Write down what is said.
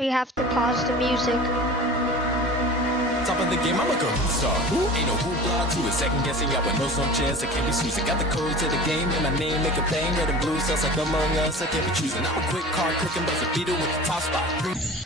We have to pause the music. Top of the game, I'm a go star. Ain't no hoopla to it. Second guessing, y'all with no some chance. I can't be choosing. Got the code to the game, and my name make a bang. Red and blue, sounds like Among Us. I can't be choosing. I'm a quick card clicking, buzzer beater with the top spot.